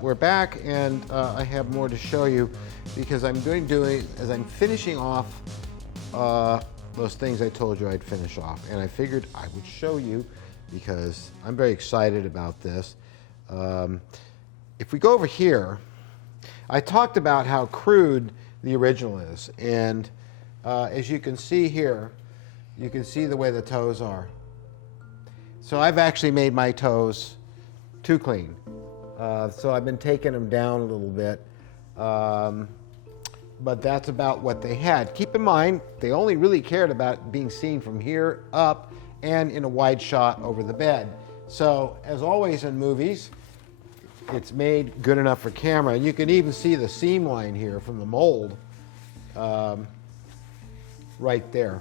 we're back, and I have more to show you because I'm as I'm finishing off those things I told you I'd finish off, and I figured I would show you because I'm very excited about this. If we go over here, I talked about how crude the original is, and as you can see here, you can see the way the toes are. So I've actually made my toes too clean. So I've been taking them down a little bit, but that's about what they had. Keep in mind, they only really cared about being seen from here up and in a wide shot over the bed. So as always in movies, it's made good enough for camera. And you can even see the seam line here from the mold right there.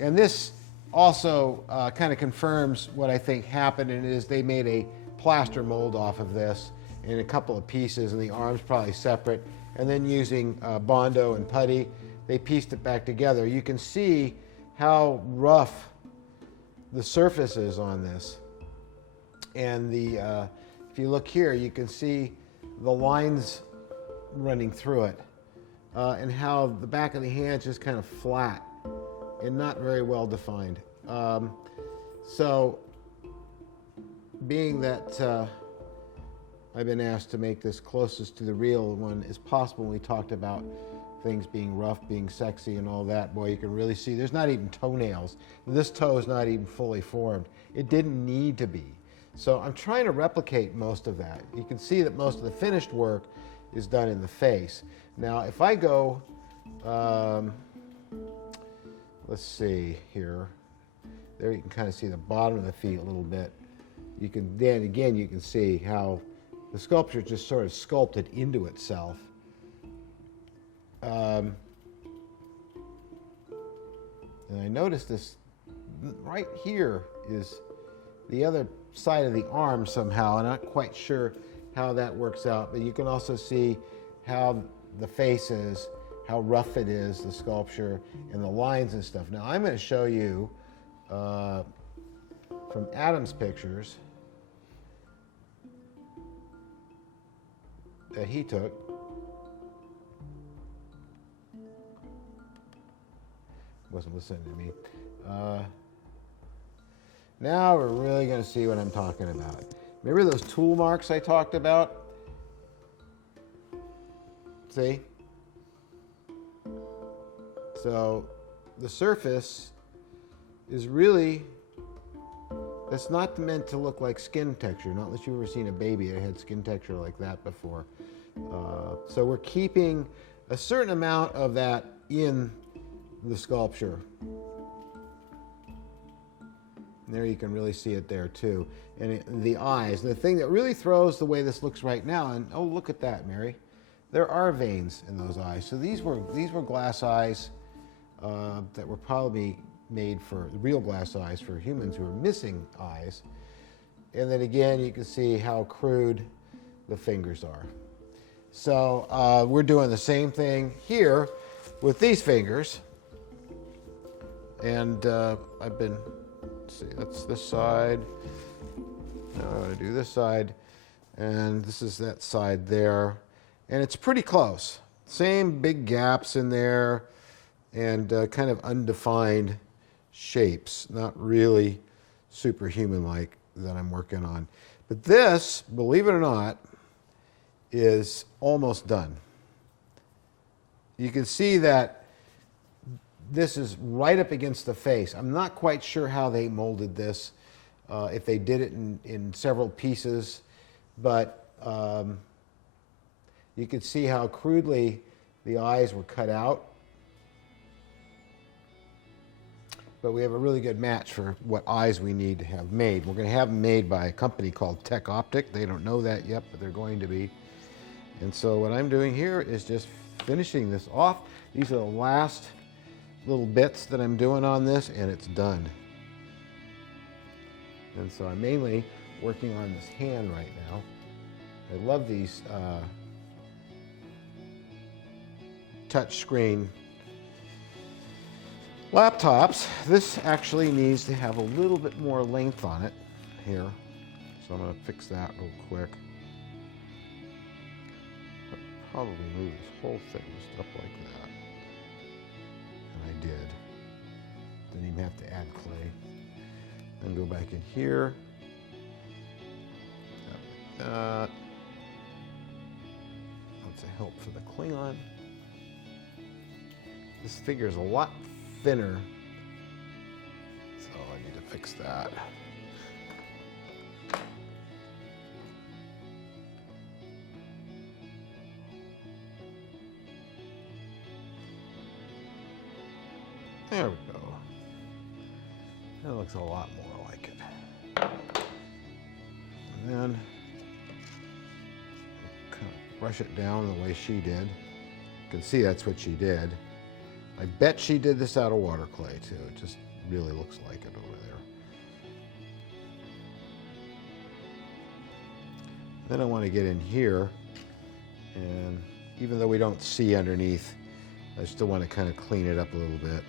And this also kind of confirms what I think happened, and it is they made a plaster mold off of this in a couple of pieces, and the arms probably separate, and then using Bondo and putty, they pieced it back together. You can see how rough the surface is on this, and if you look here, you can see the lines running through it, and how the back of the hand is just kind of flat and not very well defined. So being that I've been asked to make this closest to the real one as possible, we talked about things being rough, being sexy and all that, boy, you can really see there's not even toenails. This toe is not even fully formed. It didn't need to be. So I'm trying to replicate most of that. You can see that most of the finished work is done in the face. Now if I go, let's see here. There you can kind of see the bottom of the feet a little bit. You can then again you can see how the sculpture just sort of sculpted into itself. And I noticed this right here is the other side of the arm somehow. I'm not quite sure how that works out, but you can also see how the face is, how rough it is, the sculpture, and the lines and stuff. Now I'm going to show you from Adam's pictures that he took. Wasn't listening to me. Now we're really going to see what I'm talking about. Remember those tool marks I talked about? See? So the surface is really, it's not meant to look like skin texture, not unless you've ever seen a baby that had skin texture like that before. So we're keeping a certain amount of that in the sculpture. And there you can really see it there too. And the eyes, the thing that really throws the way this looks right now, and oh, look at that, Mary. There are veins in those eyes. So these were glass eyes that were probably made for real glass eyes for humans who are missing eyes. And then again, you can see how crude the fingers are. So we're doing the same thing here with these fingers. And I've been, let's see, that's this side. Now I'm going to do this side. And this is that side there. And it's pretty close. Same big gaps in there and kind of undefined shapes, not really superhuman-like that I'm working on. But this, believe it or not, is almost done. You can see that this is right up against the face. I'm not quite sure how they molded this, if they did it in several pieces, but you can see how crudely the eyes were cut out. But we have a really good match for what eyes we need to have made. We're going to have them made by a company called Tech Optic. They don't know that yet, but they're going to be. And so what I'm doing here is just finishing this off. These are the last little bits that I'm doing on this, and it's done. And so I'm mainly working on this hand right now. I love these touch screen laptops. This actually needs to have a little bit more length on it here. So I'm going to fix that real quick. probably move this whole thing just up like that. And I did. Didn't even have to add clay. Then go back in here. Like that. That's a help for the Klingon. This figure is a lot thinner, so I need to fix that. There we go. That looks a lot more like it. And then kind of brush it down the way she did. You can see that's what she did. I bet she did this out of water clay too. It just really looks like it over there. Then I want to get in here, and even though we don't see underneath, I still want to kind of clean it up a little bit.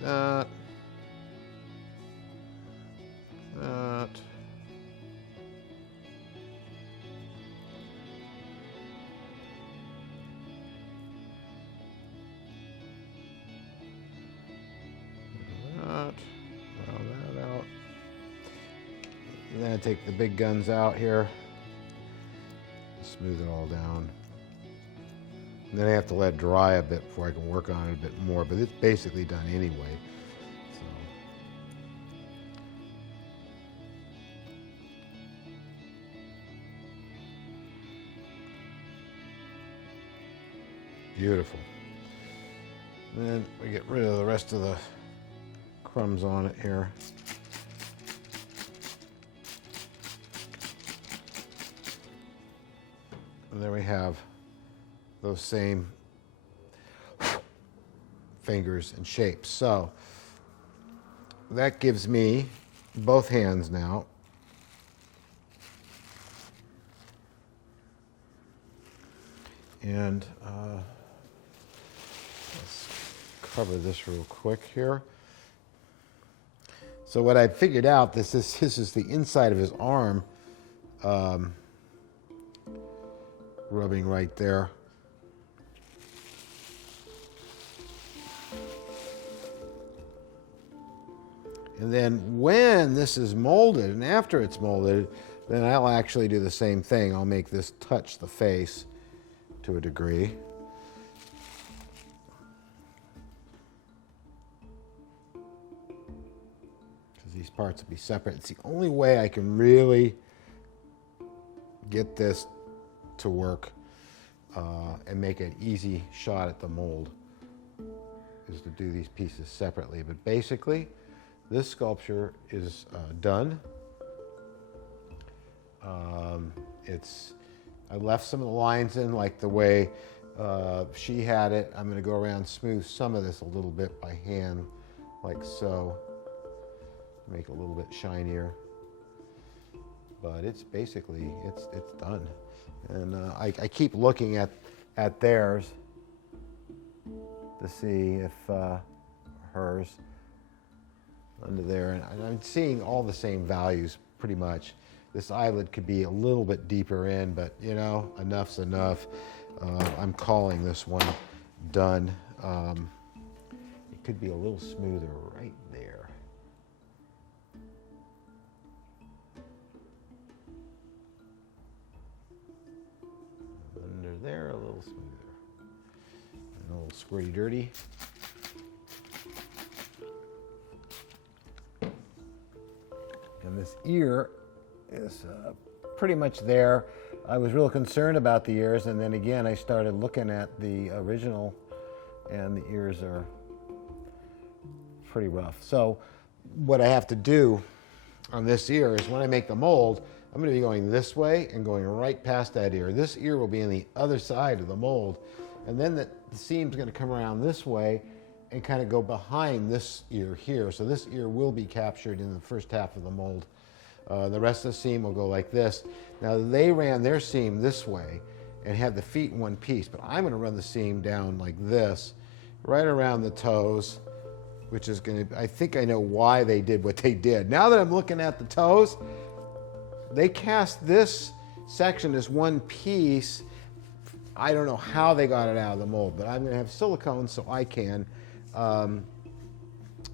That. That. Round that out. And then I take the big guns out here. Smooth it all down. And then I have to let it dry a bit before I can work on it a bit more, but it's basically done anyway. So. Beautiful. And then we get rid of the rest of the crumbs on it here. And there we have those same fingers and shapes. So that gives me both hands now. And let's cover this real quick here. So what I figured out, this is the inside of his arm rubbing right there. And then when this is molded, and after it's molded, then I'll actually do the same thing. I'll make this touch the face to a degree. Because these parts will be separate. It's the only way I can really get this to work and make an easy shot at the mold, is to do these pieces separately. But basically, this sculpture is done. I left some of the lines in like the way she had it. I'm going to go around and smooth some of this a little bit by hand, like so, to make it a little bit shinier. But it's basically, it's done. And I keep looking at theirs to see if hers under there, and I'm seeing all the same values pretty much. This eyelid could be a little bit deeper in, but you know, enough's enough. I'm calling this one done. It could be a little smoother right there. Under there, a little smoother. And a little squirty dirty. And this ear is pretty much there. I was real concerned about the ears, and then again I started looking at the original, and the ears are pretty rough. So what I have to do on this ear is when I make the mold, I'm going to be going this way and going right past that ear. This ear will be on the other side of the mold, and then the seam's going to come around this way and kind of go behind this ear here. So this ear will be captured in the first half of the mold. The rest of the seam will go like this. Now they ran their seam this way and had the feet in one piece, but I'm going to run the seam down like this, right around the toes, which is going to, I think I know why they did what they did. Now that I'm looking at the toes, they cast this section, this one piece, I don't know how they got it out of the mold, but I'm going to have silicone so I can. So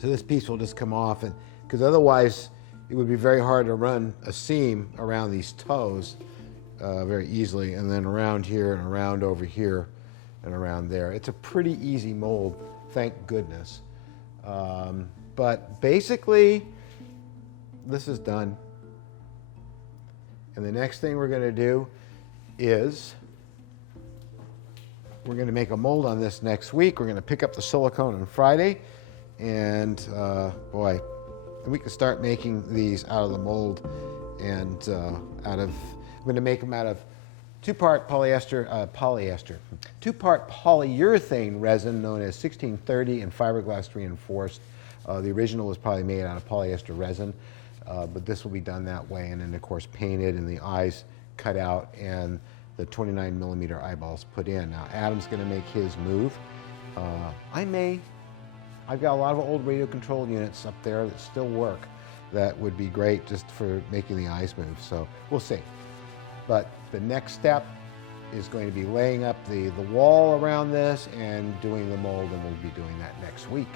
this piece will just come off, because otherwise it would be very hard to run a seam around these toes very easily, and then around here and around over here and around there. It's a pretty easy mold, thank goodness. But basically, this is done. And the next thing we're going to do is we're going to make a mold on this next week. We're going to pick up the silicone on Friday, and boy, we can start making these out of the mold, and I'm going to make them out of two-part polyurethane resin known as 1630 and fiberglass reinforced. The original was probably made out of polyester resin, but this will be done that way, and then of course painted and the eyes cut out and the 29 millimeter eyeballs put in. Now Adam's going to make his move. I've got a lot of old radio control units up there that still work that would be great just for making the eyes move, so we'll see. But the next step is going to be laying up the wall around this and doing the mold, and we'll be doing that next week.